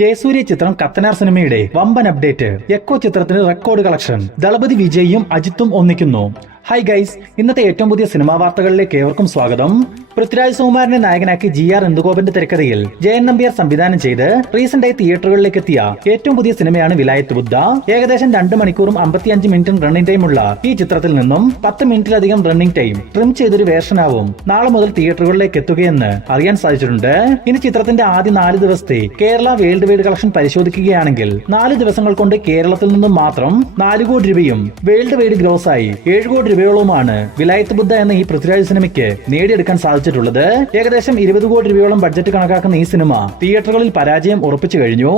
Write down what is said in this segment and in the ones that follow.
ജയസൂര്യ ചിത്രം കത്തനാർ സിനിമയുടെ വമ്പൻ അപ്ഡേറ്റ്. എക്കോ ചിത്രത്തിന് റെക്കോർഡ് കളക്ഷൻ. ദളപതി വിജയും അജിത്തും ഒന്നിക്കുന്നു. ഹായ് ഗൈസ്, ഇന്നത്തെ ഏറ്റവും പുതിയ സിനിമാ വാർത്തകളിലേക്ക് ഏവർക്കും സ്വാഗതം. പൃഥ്വിരാജ് സുകുമാരനെ നായകനാക്കി GR ഇന്ദുഗോപന്റെ തിരക്കഥയിൽ ജയൻ നമ്പ്യാർ സംവിധാനം ചെയ്ത് റീസെന്റായി തിയേറ്ററുകളിലേക്ക് എത്തിയ ഏറ്റവും പുതിയ സിനിമയാണ് വിലായത്ത് ബുദ്ധ. ഏകദേശം 2 മണിക്കൂറും 55 മിനിറ്റും റണ്ണിംഗ് ടൈമുള്ള ഈ ചിത്രത്തിൽ നിന്നും 10 മിനിറ്റിലധികം റണ്ണിംഗ് ടൈം ട്രിം ചെയ്തൊരു വേർഷനാവും നാളെ മുതൽ തിയേറ്ററുകളിലേക്ക് എത്തുകയെന്ന് അറിയാൻ സാധിച്ചിട്ടുണ്ട്. ഇനി ചിത്രത്തിന്റെ ആദ്യ 4 ദിവസത്തെ കേരള വേൾഡ് വൈഡ് കളക്ഷൻ പരിശോധിക്കുകയാണെങ്കിൽ 4 ദിവസങ്ങൾ കൊണ്ട് കേരളത്തിൽ നിന്നും മാത്രം 4 കോടി രൂപയും വേൾഡ് വൈഡ് ഗ്രോസായി 7 കോടി രൂപയോളവുമാണ് വിലായത്ത് ബുദ്ധ എന്ന ഈ പൃഥ്വിരാജ് സിനിമയ്ക്ക് നേടിയെടുക്കാൻ സാധിച്ചിട്ടുള്ളത്. ഏകദേശം 20 കോടി രൂപയോളം ബഡ്ജറ്റ് കണക്കാക്കുന്ന ഈ സിനിമ തിയേറ്ററുകളിൽ പരാജയം ഉറപ്പിച്ചു കഴിഞ്ഞു.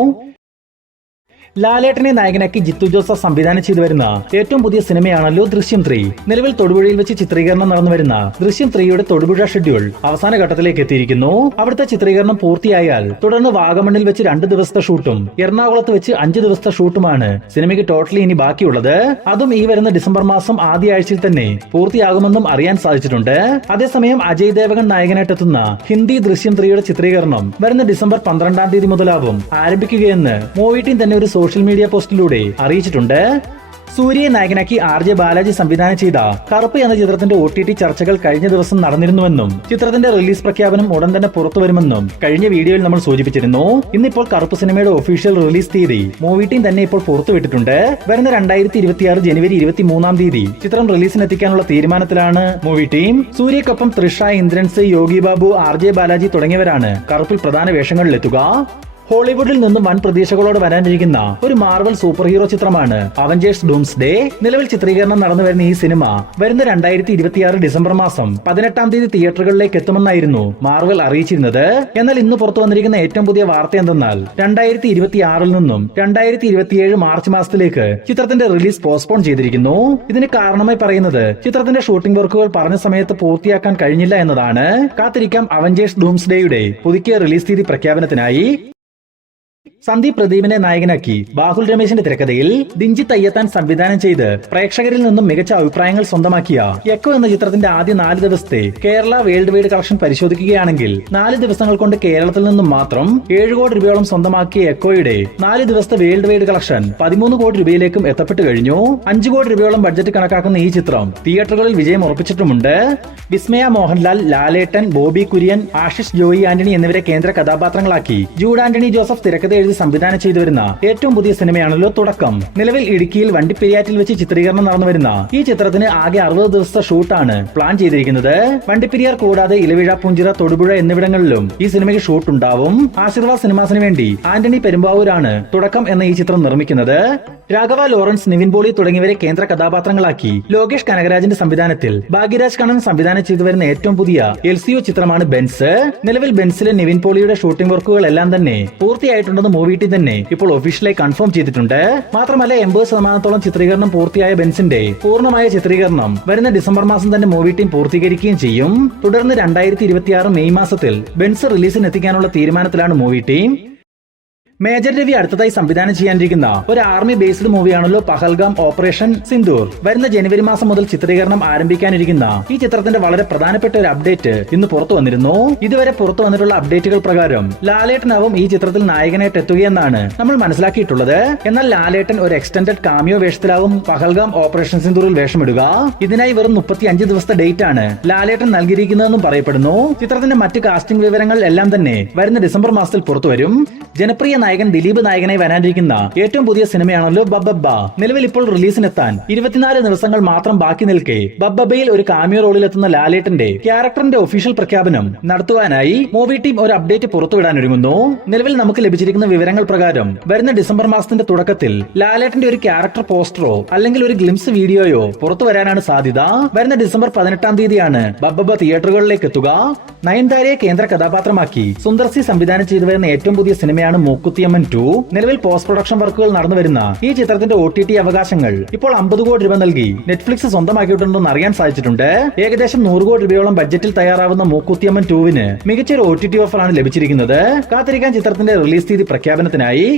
ലാലേട്ടനെ നായകനാക്കി ജിത്തു ജോസഫ് സംവിധാനം ചെയ്തു വരുന്ന ഏറ്റവും പുതിയ സിനിമയാണല്ലോ ദൃശ്യം 3. നിലവിൽ തൊടുപുഴയിൽ വെച്ച് ചിത്രീകരണം നടന്നു വരുന്ന ദൃശ്യം 3യുടെ തൊടുപുഴ ഷെഡ്യൂൾ അവസാന ഘട്ടത്തിലേക്ക് എത്തിയിരിക്കുന്നു. അവിടുത്തെ ചിത്രീകരണം പൂർത്തിയായാൽ തുടർന്ന് വാഗമണ്ണിൽ വെച്ച് 2 ദിവസത്തെ ഷൂട്ടും എറണാകുളത്ത് വെച്ച് 5 ദിവസത്തെ ഷൂട്ടുമാണ് സിനിമയ്ക്ക് ടോട്ടലി ഇനി ബാക്കിയുള്ളത്. അതും ഈ വരുന്ന ഡിസംബർ മാസം ആദ്യ ആഴ്ചയിൽ തന്നെ പൂർത്തിയാകുമെന്നും അറിയാൻ സാധിച്ചിട്ടുണ്ട്. അതേസമയം അജയ് ദേവഗൺ നായകനായിട്ടെത്തുന്ന ഹിന്ദി ദൃശ്യം 3യുടെ ചിത്രീകരണം വരുന്ന ഡിസംബർ 12-ാം തീയതി മുതലാവും ആരംഭിക്കുകയെന്ന് മൂവി ടീം തന്നെ ഒരു സോഷ്യൽ മീഡിയ പോസ്റ്റിലൂടെ അറിയിച്ചിട്ടുണ്ട്. സൂര്യയെ നായകനാക്കി RJ ബാലാജി സംവിധാനം ചെയ്ത കറുപ്പ് എന്ന ചിത്രത്തിന്റെ OTT ചർച്ചകൾ കഴിഞ്ഞ ദിവസം നടന്നിരുന്നുവെന്നും ചിത്രത്തിന്റെ റിലീസ് പ്രഖ്യാപനം ഉടൻ തന്നെ പുറത്തു വരുമെന്നും കഴിഞ്ഞ വീഡിയോയിൽ നമ്മൾ സൂചിപ്പിച്ചിരുന്നു. ഇന്നിപ്പോൾ കറുപ്പ് സിനിമയുടെ ഒഫീഷ്യൽ റിലീസ് തീയതി മൂവി ടീം തന്നെ ഇപ്പോൾ പുറത്തുവിട്ടിട്ടുണ്ട്. വരുന്ന 2026 ജനുവരി 23-ാം തീയതി ചിത്രം റിലീസിനെത്തിക്കാനുള്ള തീരുമാനത്തിലാണ് മൂവി ടീം. സൂര്യക്കൊപ്പം തൃഷ, ഇന്ദ്രൻസ്, യോഗി ബാബു, RJ ബാലാജി തുടങ്ങിയവരാണ് കറുപ്പിൽ പ്രധാന വേഷങ്ങളിലെത്തുക. ഹോളിവുഡിൽ നിന്നും വൻ പ്രതീക്ഷകളോട് വരാനിരിക്കുന്ന ഒരു മാർവൽ സൂപ്പർ ഹീറോ ചിത്രമാണ് അവഞ്ചേഴ്സ് ഡൂംസ്ഡേ. നിലവിൽ ചിത്രീകരണം നടന്നു വരുന്ന ഈ സിനിമ വരുന്ന 2026 ഡിസംബർ മാസം 18-ാം തീയതി തിയേറ്ററുകളിലേക്ക് എത്തുമെന്നായിരുന്നു മാർവൽ അറിയിച്ചിരുന്നത്. എന്നാൽ ഇന്ന് പുറത്തു വന്നിരിക്കുന്ന ഏറ്റവും പുതിയ വാർത്ത എന്തെന്നാൽ 2026 നിന്നും 2027 മാർച്ച് മാസത്തിലേക്ക് ചിത്രത്തിന്റെ റിലീസ് പോസ്റ്റ്പോൺ ചെയ്തിരിക്കുന്നു. ഇതിന് കാരണമായി പറയുന്നത് ചിത്രത്തിന്റെ ഷൂട്ടിംഗ് വർക്കുകൾ പറഞ്ഞ സമയത്ത് പൂർത്തിയാക്കാൻ കഴിഞ്ഞില്ല എന്നതാണ്. കാത്തിരിക്കാം അവഞ്ചേഴ്സ് ഡൂംസ്ഡേയുടെ പുതുക്കിയ റിലീസ് തീയതി പ്രഖ്യാപനത്തിനായി. സന്ദീപ് പ്രദീപിനെ നായകനാക്കി ബാഹുൽ രമേശിന്റെ തിരക്കഥയിൽ ദിഞ്ചിത്ത് അയ്യത്താൻ സംവിധാനം ചെയ്ത് പ്രേക്ഷകരിൽ നിന്നും മികച്ച അഭിപ്രായങ്ങൾ സ്വന്തമാക്കിയ എക്കോ എന്ന ചിത്രത്തിന്റെ ആദ്യ 4 ദിവസത്തെ കേരള വേൾഡ് വൈഡ് കളക്ഷൻ പരിശോധിക്കുകയാണെങ്കിൽ 4 ദിവസങ്ങൾ കൊണ്ട് കേരളത്തിൽ നിന്നും മാത്രം 7 കോടി രൂപയോളം സ്വന്തമാക്കിയ എക്കോയുടെ 4 ദിവസത്തെ വേൾഡ് വൈഡ് കളക്ഷൻ 13 കോടി രൂപയിലേക്കും എത്തപ്പെട്ടു കഴിഞ്ഞു. 5 കോടി രൂപയോളം ബഡ്ജറ്റ് കണക്കാക്കുന്ന ഈ ചിത്രം തിയേറ്ററുകളിൽ വിജയം ഉറപ്പിച്ചിട്ടുമുണ്ട്. വിസ്മയ മോഹൻലാൽ, ലാലേട്ടൻ, ബോബി കുര്യൻ, ആശിഷ് ജോയി ആന്റണി എന്നിവരെ കേന്ദ്ര കഥാപാത്രങ്ങളാക്കി ജൂഡ് ആന്റണി ജോസഫ് തിരക്കഥ എഴുതി സംവിധാനം ചെയ്തു വരുന്ന ഏറ്റവും പുതിയ സിനിമയാണല്ലോ തുടക്കം. നിലവിൽ ഇടുക്കിയിൽ വണ്ടിപ്പെരിയാറ്റിൽ വെച്ച് ചിത്രീകരണം നടന്നു വരുന്ന ഈ ചിത്രത്തിന് ആകെ 60 ദിവസത്തെ ഷൂട്ടാണ് പ്ലാൻ ചെയ്തിരിക്കുന്നത്. വണ്ടിപ്പെരിയാർ കൂടാതെ ഇലവിഴ, പുഞ്ചിറ, തൊടുപുഴ എന്നിവിടങ്ങളിലും ഈ സിനിമയ്ക്ക് ഷൂട്ട് ഉണ്ടാവും. ആശീർവാദ് സിനിമാസിന് വേണ്ടി ആന്റണി പെരുമ്പാവൂരാണ് തുടക്കം എന്ന ഈ ചിത്രം നിർമ്മിക്കുന്നത്. രാഘവ ലോറൻസ്, നിവിൻ പോളി തുടങ്ങിയവരെ കേന്ദ്ര കഥാപാത്രങ്ങളാക്കി ലോകേഷ് കനകരാജിന്റെ സംവിധാനത്തിൽ ഭാഗ്യരാജ് കണ്ണൻ സംവിധാനം ചെയ്തു വരുന്ന ഏറ്റവും പുതിയ LCO ചിത്രമാണ് ബെൻസ്. നിലവിൽ ബെൻസിലെ നിവിൻ പോളിയുടെ ഷൂട്ടിംഗ് വർക്കുകൾ എല്ലാം തന്നെ പൂർത്തിയായിട്ടുണ്ടെന്ന് മൂവി ടീം തന്നെ ഇപ്പോൾ ഒഫീഷ്യലായി കൺഫേം ചെയ്തിട്ടുണ്ട്. മാത്രമല്ല 80% ചിത്രീകരണം പൂർത്തിയായ ബെൻസിന്റെ പൂർണ്ണമായ ചിത്രീകരണം വരുന്ന ഡിസംബർ മാസം തന്നെ മൂവി ടീം പൂർത്തീകരിക്കുകയും ചെയ്യും. തുടർന്ന് 2026 മെയ് മാസത്തിൽ ബെൻസ് റിലീസിനെത്തിക്കാനുള്ള തീരുമാനത്തിലാണ് മൂവി ടീം. മേജർ രവി അടുത്തതായി സംവിധാനം ചെയ്യാനിരിക്കുന്ന ഒരു ആർമി ബേസ്ഡ് മൂവിയാണല്ലോ പഹൽഗാം ഓപ്പറേഷൻ സിന്ദൂർ. വരുന്ന ജനുവരി മാസം മുതൽ ചിത്രീകരണം ആരംഭിക്കാനിരിക്കുന്ന ഈ ചിത്രത്തിന്റെ വളരെ പ്രധാനപ്പെട്ട ഒരു അപ്ഡേറ്റ് ഇന്ന് പുറത്തു വന്നിരുന്നു. ഇതുവരെ പുറത്തു വന്നിട്ടുള്ള അപ്ഡേറ്റുകൾ പ്രകാരം ലാലേട്ടനാവും ഈ ചിത്രത്തിൽ നായകനായിട്ട് എത്തുകയെന്നാണ് നമ്മൾ മനസ്സിലാക്കിയിട്ടുള്ളത്. എന്നാൽ ലാലേട്ടൻ ഒരു എക്സ്റ്റൻഡഡ് കാമിയോ വേഷത്തിലാവും പഹൽഗാം ഓപ്പറേഷൻ സിന്ദൂറിൽ വേഷമിടുക. ഇതിനായി വെറും 35 ദിവസത്തെ ഡേറ്റ് ആണ് ലാലേട്ടൻ നൽകിയിരിക്കുന്നതെന്നും പറയപ്പെടുന്നു. ചിത്രത്തിന്റെ മറ്റ് കാസ്റ്റിംഗ് വിവരങ്ങൾ എല്ലാം തന്നെ വരുന്ന ഡിസംബർ മാസത്തിൽ പുറത്തുവരും. ജനപ്രിയ നായകൻ ദിലീപ് നായകനായി വരാനിരിക്കുന്ന ഏറ്റവും പുതിയ സിനിമയാണല്ലോ ബബ്ബബ്ബ. നിലവിൽ ഇപ്പോൾ റിലീസിനെത്താൻ 24 ദിവസങ്ങൾ മാത്രം ബാക്കി നിൽക്കെ ബബ്ബബ്ബയിൽ ഒരു കാമിയോ റോളിലെത്തുന്ന ലാലേട്ടന്റെ ക്യാരക്ടറിന്റെ ഒഫീഷ്യൽ പ്രഖ്യാപനം നടത്തുവാനായി മൂവി ടീം ഒരു അപ്ഡേറ്റ് പുറത്തുവിടാനൊരുങ്ങുന്നു. നിലവിൽ നമുക്ക് ലഭിച്ചിരിക്കുന്ന വിവരങ്ങൾ പ്രകാരം വരുന്ന ഡിസംബർ മാസത്തിന്റെ തുടക്കത്തിൽ ലാലേട്ടന്റെ ഒരു ക്യാരക്ടർ പോസ്റ്ററോ അല്ലെങ്കിൽ ഒരു ഗ്ലിംസ് വീഡിയോയോ പുറത്തു വരാനാണ് സാധ്യത. വരുന്ന ഡിസംബർ 18-ാം തീയതിയാണ് ബബ്ബബ്ബ തിയേറ്ററുകളിലേക്ക് എത്തുക. നയൻതാരയെ കേന്ദ്ര കഥാപാത്രമാക്കി സുന്ദർ സി സംവിധാനം ചെയ്തു വരുന്ന ഏറ്റവും പുതിയ സിനിമയാണ് മൂക്കുത്തിയമ്മൻ 2. നിലവിൽ പോസ്റ്റ് പ്രൊഡക്ഷൻ വർക്കുകൾ നടന്നു വരുന്ന ഈ ചിത്രത്തിന്റെ OTT അവകാശങ്ങൾ ഇപ്പോൾ 50 കോടി രൂപ നൽകി നെറ്റ്ഫ്ലിക്സ് സ്വന്തമാക്കിയിട്ടുണ്ടെന്ന് അറിയാൻ സാധിച്ചിട്ടുണ്ട്. ഏകദേശം 100 കോടി രൂപയോളം ബഡ്ജറ്റിൽ തയ്യാറാവുന്ന മൂക്കുത്തിയമ്മൻ 2-ന് മികച്ചൊരു OTT ഓഫറാണ് ലഭിച്ചിരിക്കുന്നത്. കാത്തിരിക്കാൻ ചിത്രത്തിന്റെ റിലീസ് തീയതി പ്രഖ്യാപനത്തിനായി.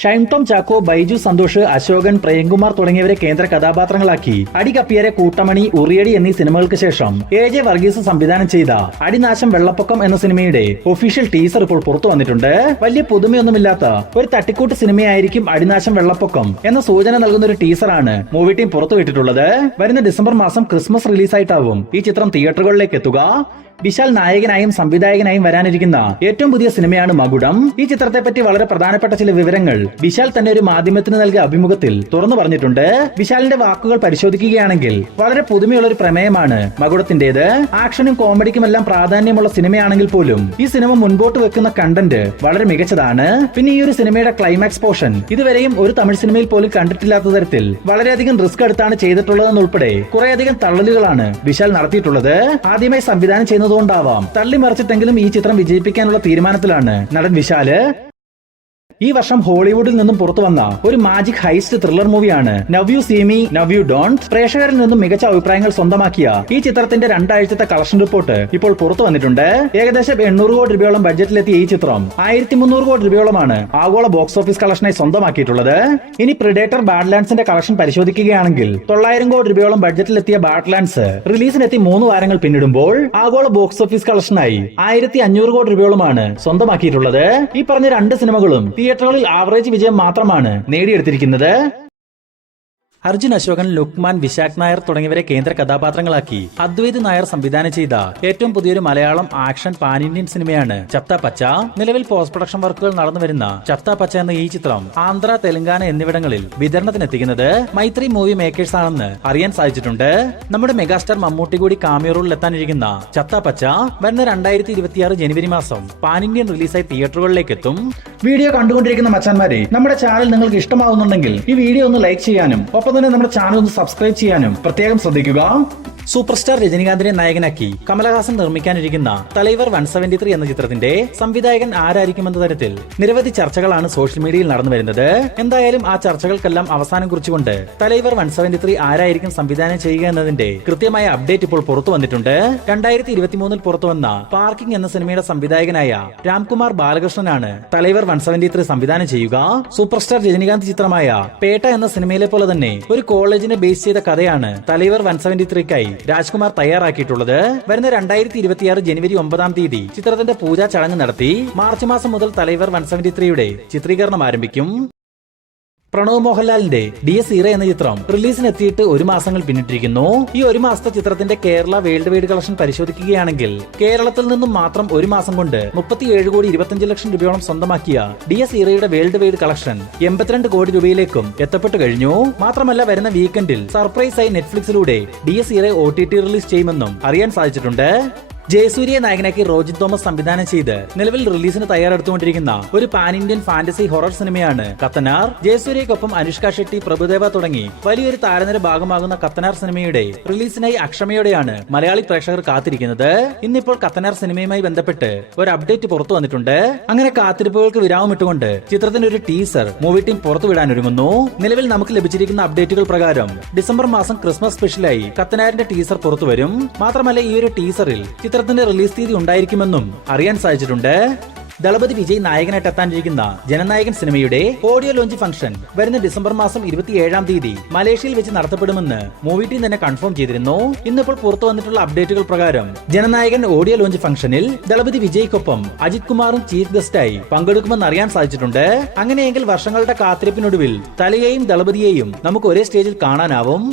ഷൈൻ ടോം ചാക്കോ, ബൈജു സന്തോഷ്, അശോകൻ, പ്രേംകുമാർ തുടങ്ങിയവരെ കേന്ദ്ര കഥാപാത്രങ്ങളാക്കി അടികപ്പിയരെ, കൂട്ടമണി, ഉറിയടി എന്നീ സിനിമകൾക്ക് ശേഷം AJ വർഗീസ് സംവിധാനം ചെയ്ത അടിനാശം വെള്ളപ്പൊക്കം എന്ന സിനിമയുടെ ഒഫീഷ്യൽ ടീസർ ഇപ്പോൾ പുറത്തു വന്നിട്ടുണ്ട്. വലിയ പുതുമയൊന്നുമില്ലാത്ത ഒരു തട്ടിക്കൂട്ട് സിനിമയായിരിക്കും അടിനാശം വെള്ളപ്പൊക്കം എന്ന സൂചന നൽകുന്ന ഒരു ടീസറാണ് മൂവി ടീം പുറത്തുവിട്ടിട്ടുള്ളത്. വരുന്ന ഡിസംബർ മാസം ക്രിസ്മസ് റിലീസായിട്ടാവും ഈ ചിത്രം തിയേറ്ററുകളിലേക്ക് എത്തുക. വിശാൽ നായകനായും സംവിധായകനായും വരാനിരിക്കുന്ന ഏറ്റവും പുതിയ സിനിമയാണ് മകുടം. ഈ ചിത്രത്തെ പറ്റി വളരെ പ്രധാനപ്പെട്ട ചില വിവരങ്ങൾ വിശാൽ തന്നെ ഒരു മാധ്യമത്തിന് നൽകിയ അഭിമുഖത്തിൽ തുറന്നു പറഞ്ഞിട്ടുണ്ട്. വിശാലിന്റെ വാക്കുകൾ പരിശോധിക്കുകയാണെങ്കിൽ വളരെ പുതുമയുള്ള ഒരു പ്രമേയമാണ് മകുടത്തിന്റേത്. ആക്ഷനും കോമഡിക്കുമെല്ലാം പ്രാധാന്യമുള്ള സിനിമയാണെങ്കിൽ പോലും ഈ സിനിമ മുൻപോട്ട് വെക്കുന്ന കണ്ടന്റ് വളരെ മികച്ചതാണ്. പിന്നെ ഈ ഒരു സിനിമയുടെ ക്ലൈമാക്സ് പോർഷൻ ഇതുവരെയും ഒരു തമിഴ് സിനിമയിൽ പോലും കണ്ടിട്ടില്ലാത്ത തരത്തിൽ വളരെയധികം റിസ്ക് എടുത്താണ് ചെയ്തിട്ടുള്ളതെന്നുൾപ്പെടെ കുറേയധികം തള്ളലുകളാണ് വിശാൽ നടത്തിയിട്ടുള്ളത്. ആദ്യമായി സംവിധാനം ചെയ്യുന്ന ാവാം തള്ളിമറിച്ചിട്ടെങ്കിലും ഈ ചിത്രം വിജയിപ്പിക്കാനുള്ള തീരുമാനത്തിലാണ് നടൻ വിശാല്. ഈ വർഷം ഹോളിവുഡിൽ നിന്നും പുറത്തു വന്ന ഒരു മാജിക് ഹൈസ്റ്റ് ത്രില്ലർ മൂവിയാണ് now you see me now you don't. പ്രേക്ഷകരിൽ നിന്നും മികച്ച അഭിപ്രായങ്ങൾ സ്വന്തമാക്കിയ ഈ ചിത്രത്തിന്റെ 2 ആഴ്ചത്തെ കളക്ഷൻ റിപ്പോർട്ട് ഇപ്പോൾ പുറത്തു വന്നിട്ടുണ്ട്. ഏകദേശം 800 കോടി രൂപയോളം ബഡ്ജറ്റിലെത്തിയ ഈ ചിത്രം 1300 കോടി രൂപയോളമാണ് ആഗോള ബോക്സ് ഓഫീസ് കളക്ഷനായി സ്വന്തമാക്കിയിട്ടുള്ളത്. ഇനി പ്രിഡേറ്റർ ബാഡ്ലാൻഡ്സിന്റെ കളക്ഷൻ പരിശോധിക്കുകയാണെങ്കിൽ 900 കോടി രൂപയോളം ബഡ്ജറ്റിലെത്തിയ ബാഡ്ലാൻഡ്സ് റിലീസിനെത്തി 3 വാരങ്ങൾ പിന്നിടുമ്പോൾ ആഗോള ബോക്സ് ഓഫീസ് കളക്ഷനായി 1500 കോടി രൂപയോളമാണ് സ്വന്തമാക്കിയിട്ടുള്ളത്. ഈ പറഞ്ഞ 2 സിനിമകളും തിയേറ്ററുകളിൽ ആവറേജ് വിജയം മാത്രമാണ് നേടിയെടുത്തിരിക്കുന്നത്. അർജുൻ അശോകൻ, ലുക്മാൻ, വിശാഖ് നായർ തുടങ്ങിയവരെ കേന്ദ്ര കഥാപാത്രങ്ങളാക്കി അദ്വൈത് നായർ സംവിധാനം ചെയ്ത ഏറ്റവും പുതിയൊരു മലയാളം ആക്ഷൻ പാൻ ഇന്ത്യൻ സിനിമയാണ് ചപ്ത പച്ച. നിലവിൽ പോസ്റ്റ് പ്രൊഡക്ഷൻ വർക്കുകൾ നടന്നുവരുന്ന ചപ്ത പച്ച എന്ന ഈ ചിത്രം ആന്ധ്ര, തെലങ്കാന എന്നിവിടങ്ങളിൽ വിതരണത്തിനെത്തിക്കുന്നത് മൈത്രി മൂവി മേക്കേഴ്സ് ആണെന്ന് അറിയാൻ സാധിച്ചിട്ടുണ്ട്. നമ്മുടെ മെഗാസ്റ്റാർ മമ്മൂട്ടി കൂടി കാമിയോ റോളിൽ എത്താനിരിക്കുന്ന ചപ്ത പച്ച വരുന്ന 2026 ജനുവരി മാസം പാൻ ഇന്ത്യൻ റിലീസായി തിയേറ്ററുകളിലേക്ക് എത്തും. വീഡിയോ കണ്ടുകൊണ്ടിരിക്കുന്ന മച്ചാന്മാരെ, നമ്മുടെ ചാനൽ നിങ്ങൾക്ക് ഇഷ്ടമാവുന്നുണ്ടെങ്കിൽ ഈ വീഡിയോ ഒന്ന് ലൈക്ക് ചെയ്യാനും ഒപ്പം തന്നെ നമ്മുടെ ചാനൽ ഒന്ന് സബ്സ്ക്രൈബ് ചെയ്യാനും പ്രത്യേകം ശ്രദ്ധിക്കുക. സൂപ്പർ സ്റ്റാർ രജനികാന്തിനെ നായകനാക്കി കമലഹാസൻ നിർമ്മിക്കാനിരിക്കുന്ന തലൈവർ 173 എന്ന ചിത്രത്തിന്റെ സംവിധായകൻ ആരായിരിക്കുമെന്ന തരത്തിൽ നിരവധി ചർച്ചകളാണ് സോഷ്യൽ മീഡിയയിൽ നടന്നു വരുന്നത്. എന്തായാലും ആ ചർച്ചകൾക്കെല്ലാം അവസാനം കുറിച്ചുകൊണ്ട് തലൈവർ 173 ആരായിരിക്കും സംവിധാനം ചെയ്യുക എന്നതിന്റെ കൃത്യമായ അപ്ഡേറ്റ് ഇപ്പോൾ പുറത്തു വന്നിട്ടുണ്ട്. 2023 പുറത്തു വന്ന പാർക്കിംഗ് എന്ന സിനിമയുടെ സംവിധായകനായ രാംകുമാർ ബാലകൃഷ്ണനാണ് തലൈവർ 173 സംവിധാനം ചെയ്യുക. സൂപ്പർ സ്റ്റാർ രജനികാന്ത് ചിത്രമായ പേട്ട എന്ന സിനിമയിലെ പോലെ തന്നെ ഒരു കോളേജിനെ ബേസ് ചെയ്ത കഥയാണ് തലൈവർ 173ക്കായി രാജ്കുമാർ തയ്യാറാക്കിയിട്ടുള്ളത്. വരുന്ന 2026 ജനുവരി 9 തീയതി ചിത്രത്തിന്റെ പൂജാ ചടങ്ങ് നടത്തി മാർച്ച് മാസം മുതൽ തലൈവർ 173യുടെ ചിത്രീകരണം ആരംഭിക്കും. പ്രണവ് മോഹൻലാലിന്റെ DS ഇറ എന്ന ചിത്രം റിലീസിനെത്തിയിട്ട് 1 മാസങ്ങൾ പിന്നിട്ടിരിക്കുന്നു. ഈ 1 മാസത്തെ ചിത്രത്തിന്റെ കേരള വേൾഡ് വൈഡ് കളക്ഷൻ പരിശോധിക്കുകയാണെങ്കിൽ കേരളത്തിൽ നിന്നും മാത്രം 1 മാസം കൊണ്ട് 37 കോടി 25 ലക്ഷം രൂപയോളം സ്വന്തമാക്കിയ DS ഇറയുടെ വേൾഡ് വൈഡ് കളക്ഷൻ 82 കോടി രൂപയിലേക്കും എത്തപ്പെട്ടു കഴിഞ്ഞു. മാത്രമല്ല വരുന്ന വീക്കെൻഡിൽ സർപ്രൈസായി നെറ്റ്ഫ്ലിക്സിലൂടെ DS ഇറ OTT റിലീസ് ചെയ്യുമെന്നും അറിയാൻ സാധിച്ചിട്ടുണ്ട്. ജയസൂര്യയെ നായകനാക്കി റോജിത് തോമസ് സംവിധാനം ചെയ്ത് നിലവിൽ റിലീസിന് തയ്യാറെടുത്തുകൊണ്ടിരിക്കുന്ന ഒരു പാൻ ഇന്ത്യൻ ഫാന്റസി ഹൊറർ സിനിമയാണ് കത്തനാർ. ജയസൂര്യക്കൊപ്പം അനുഷ്ക ഷെട്ടി, പ്രഭുദേവ തുടങ്ങി വലിയൊരു താരനിര ഭാഗമാകുന്ന കത്തനാർ സിനിമയുടെ റിലീസിനായി അക്ഷമയോടെയാണ് മലയാളി പ്രേക്ഷകർ കാത്തിരിക്കുന്നത്. ഇന്നിപ്പോൾ കത്തനാർ സിനിമയുമായി ബന്ധപ്പെട്ട് ഒരു അപ്ഡേറ്റ് പുറത്തു വന്നിട്ടുണ്ട്. അങ്ങനെ കാത്തിരിപ്പുകൾക്ക് വിരാമം ഇട്ടുകൊണ്ട് ചിത്രത്തിന്റെ ഒരു ടീസർ മൂവി ടീം പുറത്തുവിടാനൊരുങ്ങുന്നു. നിലവിൽ നമുക്ക് ലഭിച്ചിരിക്കുന്ന അപ്ഡേറ്റുകൾ പ്രകാരം ഡിസംബർ മാസം ക്രിസ്മസ് സ്പെഷ്യലായി കത്തനാറിന്റെ ടീസർ പുറത്തുവരും. മാത്രമല്ല ഈ ഒരു ടീസറിൽ ചിത്രത്തിന്റെ റിലീസ് തീയതി ഉണ്ടായിരിക്കുമെന്നും അറിയാൻ സാധിച്ചിട്ടുണ്ട്. ദളപതി വിജയ് നായകനായിട്ട് എത്താനിരിക്കുന്ന ജനനായകൻ സിനിമയുടെ ഓഡിയോ ലോഞ്ച് ഫംഗ്ഷൻ വരുന്ന ഡിസംബർ മാസം 27 തീയതി മലേഷ്യയിൽ വെച്ച് നടത്തപ്പെടുമെന്ന് മൂവി ടീം തന്നെ കൺഫേം ചെയ്തിരുന്നു. ഇന്നിപ്പോൾ പുറത്തു വന്നിട്ടുള്ള അപ്ഡേറ്റുകൾ പ്രകാരം ജനനായകൻ ഓഡിയോ ലോഞ്ച് ഫംഗ്ഷനിൽ ദളപതി വിജയ്ക്കൊപ്പം അജിത് കുമാറും ചീഫ് ഗസ്റ്റായി പങ്കെടുക്കുമെന്ന് അറിയാൻ സാധിച്ചിട്ടുണ്ട്. അങ്ങനെയെങ്കിൽ വർഷങ്ങളുടെ കാത്തിരിപ്പിനൊടുവിൽ തലയെയും ദളപതിയെയും നമുക്ക് ഒരേ സ്റ്റേജിൽ കാണാനാവും.